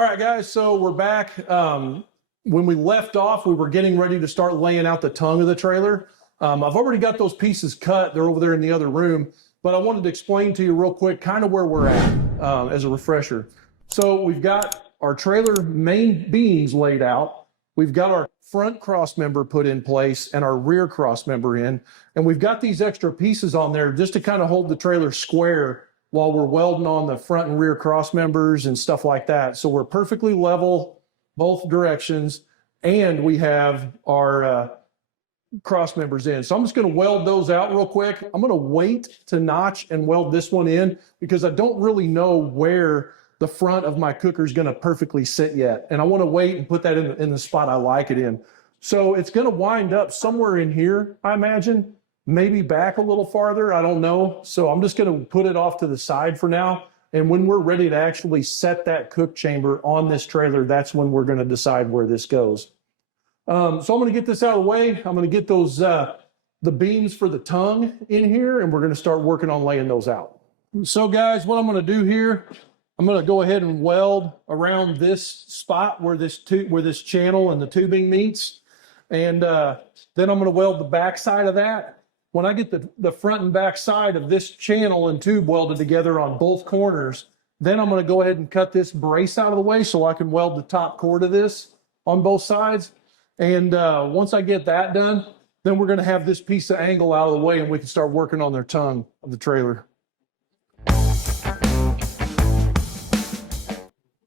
All right, guys, so we're back. When we left off, we were getting ready to start laying out the tongue of the trailer. I've already got those pieces cut. They're over there in the other room, but I wanted to explain to you real quick kind of where we're at as a refresher. So we've got our trailer main beams laid out. We've got our front cross member put in place and our rear cross member in, and we've got these extra pieces on there just to kind of hold the trailer square while we're welding on the front and rear cross members and stuff like that. So we're perfectly level both directions, and we have our cross members in. So I'm just going to weld those out real quick. I'm going to wait to notch and weld this one in because I don't really know where the front of my cooker is going to perfectly sit yet. And I want to wait and put that in the spot I like it in. So it's going to wind up somewhere in here, I imagine. Maybe back a little farther, I don't know. So I'm just going to put it off to the side for now. And when we're ready to actually set that cook chamber on this trailer, that's when we're going to decide where this goes. So I'm going to get this out of the way. I'm going to get those the beams for the tongue in here, and we're going to start working on laying those out. So guys, what I'm going to do here, I'm going to go ahead and weld around this spot where this channel and the tubing meets. And then I'm going to weld the back side of that. When I get the front and back side of this channel and tube welded together on both corners, then I'm going to go ahead and cut this brace out of the way so I can weld the top core of this on both sides. And once I get that done, then we're going to have this piece of angle out of the way and we can start working on their tongue of the trailer.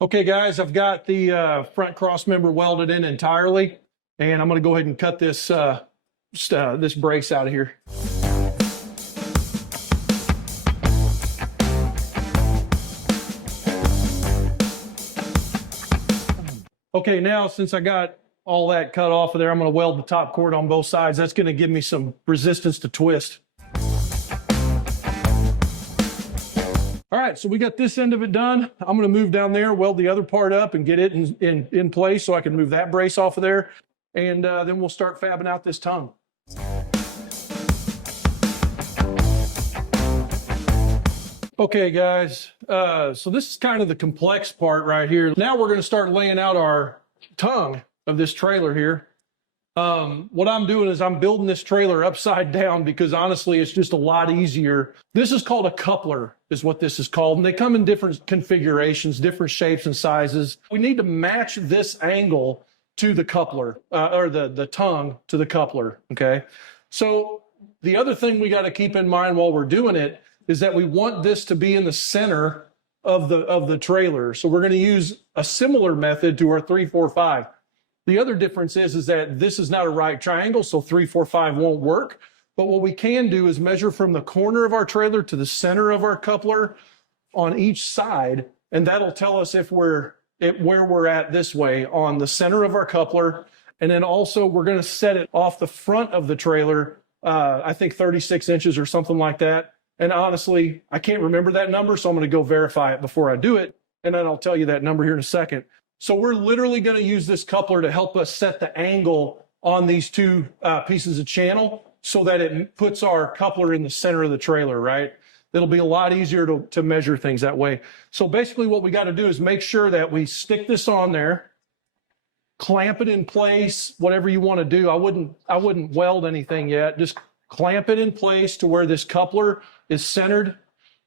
Okay, guys, I've got the front cross member welded in entirely, and I'm going to go ahead and cut this this brace out of here. Okay, now since I got all that cut off of there, I'm going to weld the top cord on both sides. That's going to give me some resistance to twist. All right, so we got this end of it done. I'm going to move down there, weld the other part up, and get it in place so I can move that brace off of there. And then we'll start fabbing out this tongue. Okay, guys, so this is kind of the complex part right here. Now we're going to start laying out our tongue of this trailer here. What I'm doing is I'm building this trailer upside down because honestly, it's just a lot easier. This is called a coupler, is what this is called. And they come in different configurations, different shapes and sizes. We need to match this angle to the coupler, or the tongue to the coupler, okay? So the other thing we got to keep in mind while we're doing it is that we want this to be in the center of the trailer. So we're going to use a similar method to our 3-4-5. The other difference is that this is not a right triangle, so 3-4-5 won't work. But what we can do is measure from the corner of our trailer to the center of our coupler on each side, and that'll tell us if where we're at this way on the center of our coupler. And then also we're going to set it off the front of the trailer, I think 36 inches or something like that. And honestly, I can't remember that number, so I'm going to go verify it before I do it, and then I'll tell you that number here in a second. So we're literally going to use this coupler to help us set the angle on these two pieces of channel so that it puts our coupler in the center of the trailer, right? It'll be a lot easier to measure things that way. So basically what we got to do is make sure that we stick this on there, clamp it in place, whatever you want to do. I wouldn't weld anything yet. Just clamp it in place to where this coupler is centered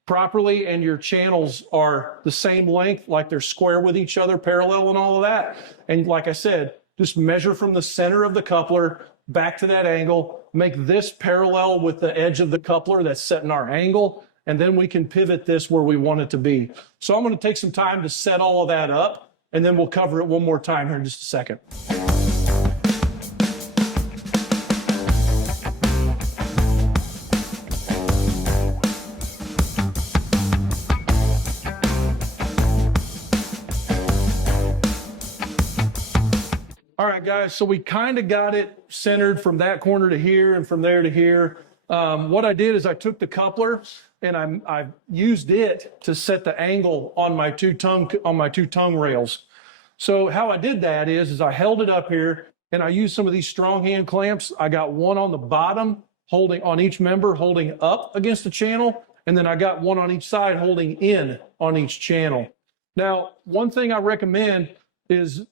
properly and your channels are the same length, like they're square with each other, parallel and all of that. And like I said, just measure from the center of the coupler back to that angle, make this parallel with the edge of the coupler that's setting our angle, and then we can pivot this where we want it to be. So I'm going to take some time to set all of that up, and then we'll cover it one more time here in just a second. All right, guys, so we kind of got it centered from that corner to here and from there to here. What I did is I took the coupler and I used it to set the angle on my two tongue rails. So how I did that is I held it up here and I used some of these strong hand clamps. I got one on the bottom holding on each member, holding up against the channel, and then I got one on each side holding in on each channel. Now, one thing I recommend is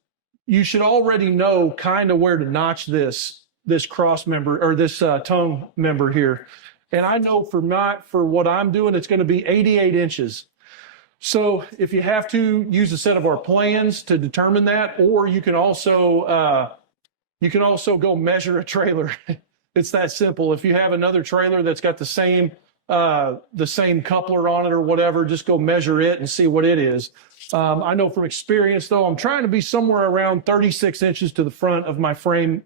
you should already know kind of where to notch this cross member or this tongue member here. And I know for what I'm doing, it's going to be 88 inches. So if you have to use a set of our plans to determine that, or you can also go measure a trailer. It's that simple. If you have another trailer that's got the same coupler on it or whatever, just go measure it and see what it is. I know from experience, though, I'm trying to be somewhere around 36 inches to the front of my frame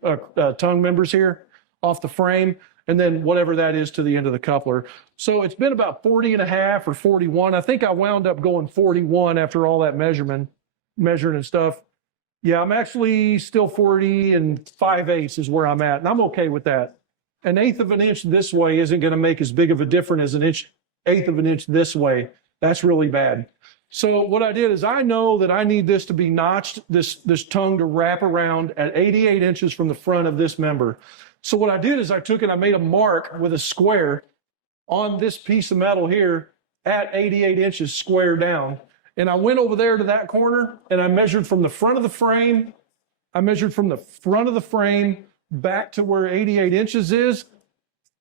tongue members here off the frame, and then whatever that is to the end of the coupler. So it's been about 40 and a half or 41. I think I wound up going 41 after all that measuring and stuff. Yeah, I'm actually still 40 and 5/8 is where I'm at, and I'm okay with that. 1/8 of an inch this way isn't going to make as big of a difference as 1/8 of an inch this way. That's really bad. So what I did is I know that I need this to be notched, this tongue to wrap around at 88 inches from the front of this member. So what I did is I took and I made a mark with a square on this piece of metal here at 88 inches square down. And I went over there to that corner and I measured from the front of the frame. I measured from the front of the frame back to where 88 inches is,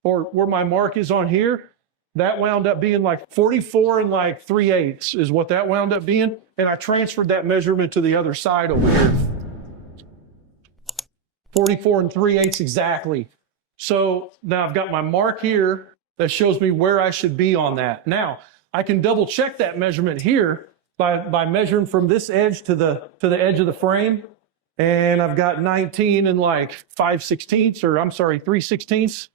or where my mark is on here. That wound up being like 44 and like 3/8 is what that wound up being. And I transferred that measurement to the other side over here. 44 and 3/8 exactly. So now I've got my mark here that shows me where I should be on that. Now I can double check that measurement here by measuring from this edge to the edge of the frame. And I've got 19 and like 5/16, or I'm sorry, 3/16.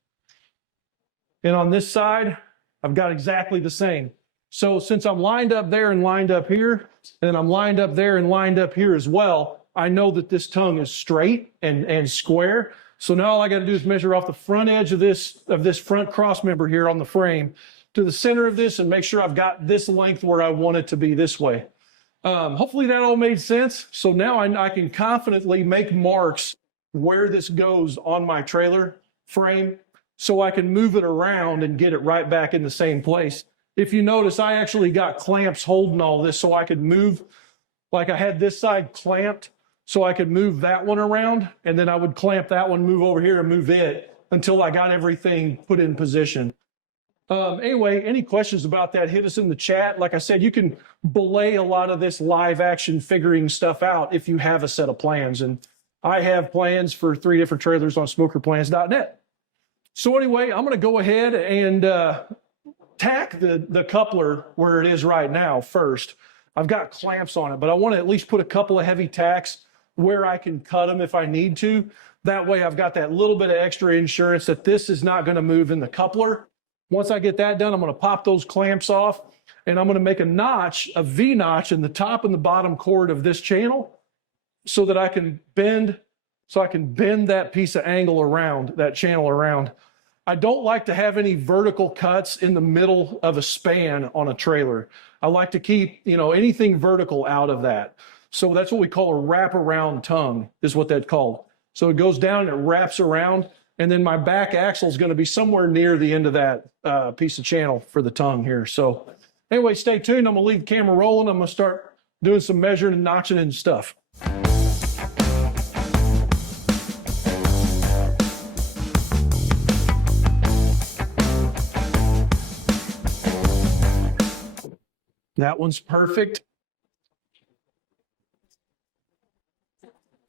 And on this side, I've got exactly the same. So since I'm lined up there and lined up here, and I'm lined up there and lined up here as well, I know that this tongue is straight and square. So now all I got to do is measure off the front edge of this front cross member here on the frame to the center of this and make sure I've got this length where I want it to be this way. Hopefully that all made sense. So now I can confidently make marks where this goes on my trailer frame, so I can move it around and get it right back in the same place. If you notice, I actually got clamps holding all this so I could move, like I had this side clamped so I could move that one around, and then I would clamp that one, move over here and move it until I got everything put in position. Anyway, any questions about that, hit us in the chat. Like I said, you can belay a lot of this live action figuring stuff out if you have a set of plans. And I have plans for 3 different trailers on smokerplans.net. So anyway, I'm going to go ahead and tack the coupler where it is right now first. I've got clamps on it, but I want to at least put a couple of heavy tacks where I can cut them if I need to. That way I've got that little bit of extra insurance that this is not going to move in the coupler. Once I get that done, I'm going to pop those clamps off, and I'm going to make a notch, a V notch in the top and the bottom cord of this channel so that I can bend that piece of angle around, that channel around. I don't like to have any vertical cuts in the middle of a span on a trailer. I like to keep, anything vertical out of that. So that's what we call a wraparound tongue, is what that's called. So it goes down and it wraps around, and then my back axle is going to be somewhere near the end of that piece of channel for the tongue here. So anyway, stay tuned. I'm going to leave the camera rolling. I'm going to start doing some measuring and notching and stuff. That one's perfect.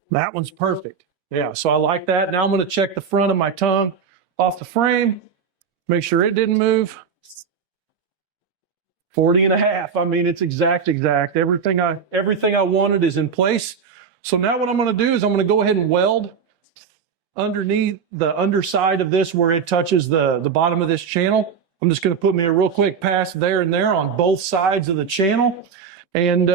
That one's perfect. Yeah, so I like that. Now I'm going to check the front of my tongue off the frame, make sure it didn't move. 40 and a half. I mean, it's exact. Everything I wanted is in place. So now what I'm going to do is I'm going to go ahead and weld underneath the underside of this where it touches the bottom of this channel. I'm just going to put me a real quick pass there and there on both sides of the channel. And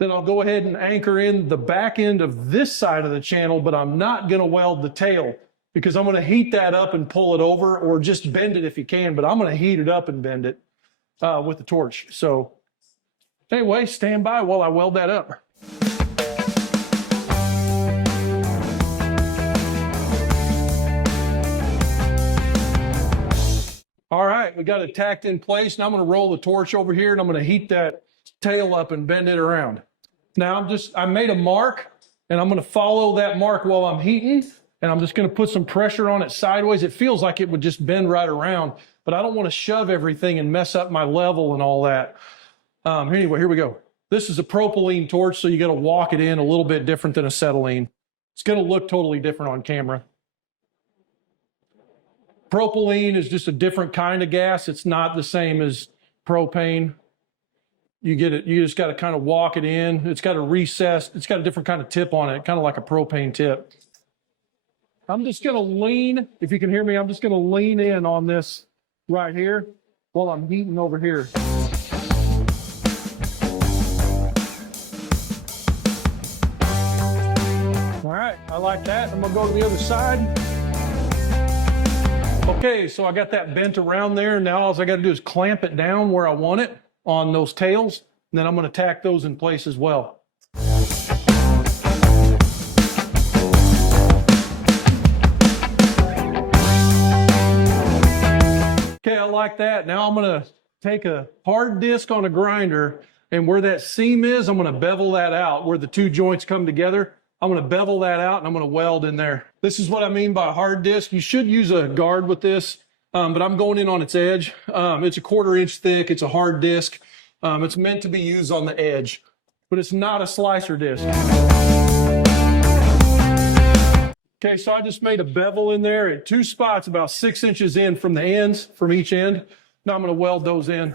then I'll go ahead and anchor in the back end of this side of the channel, but I'm not going to weld the tail because I'm going to heat that up and pull it over, or just bend it if you can, but I'm going to heat it up and bend it with the torch. So anyway, stand by while I weld that up. All right, we got it tacked in place. Now I'm going to roll the torch over here and I'm going to heat that tail up and bend it around. Now I made a mark, and I'm going to follow that mark while I'm heating, and I'm just going to put some pressure on it sideways. It feels like it would just bend right around, but I don't want to shove everything and mess up my level and all that. Anyway, here we go. This is a propylene torch, so you got to walk it in a little bit different than acetylene. It's going to look totally different on camera. Propylene is just a different kind of gas. It's not the same as propane. You get it, you just got to kind of walk it in. It's got a recessed, it's got a different kind of tip on it, kind of like a propane tip. I'm just going to lean, if you can hear me, I'm just going to lean in on this right here while I'm heating over here. All right, I like that. I'm going to go to the other side. Okay, so I got that bent around there. Now all I got to do is clamp it down where I want it on those tails, and then I'm going to tack those in place as well. Okay, I like that. Now I'm going to take a hard disc on a grinder, and where that seam is, I'm going to bevel that out. Where the two joints come together, I'm going to bevel that out, and I'm going to weld in there. This is what I mean by a hard disc. You should use a guard with this. But I'm going in on its edge. It's a 1/4 inch thick. It's a hard disc. It's meant to be used on the edge, but it's not a slicer disc. Okay, so I just made a bevel in there at 2 spots, about 6 inches in from the ends, from each end. Now I'm going to weld those in.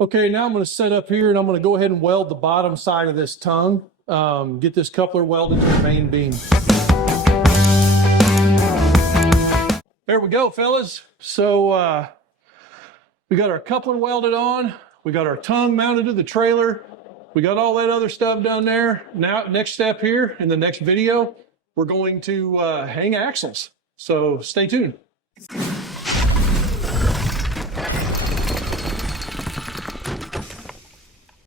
Okay, now I'm going to set up here, and I'm going to go ahead and weld the bottom side of this tongue. Get this coupler welded to the main beam. There we go, fellas. So we got our coupler welded on. We got our tongue mounted to the trailer. We got all that other stuff done there. Now, next step here in the next video, we're going to hang axles. So stay tuned.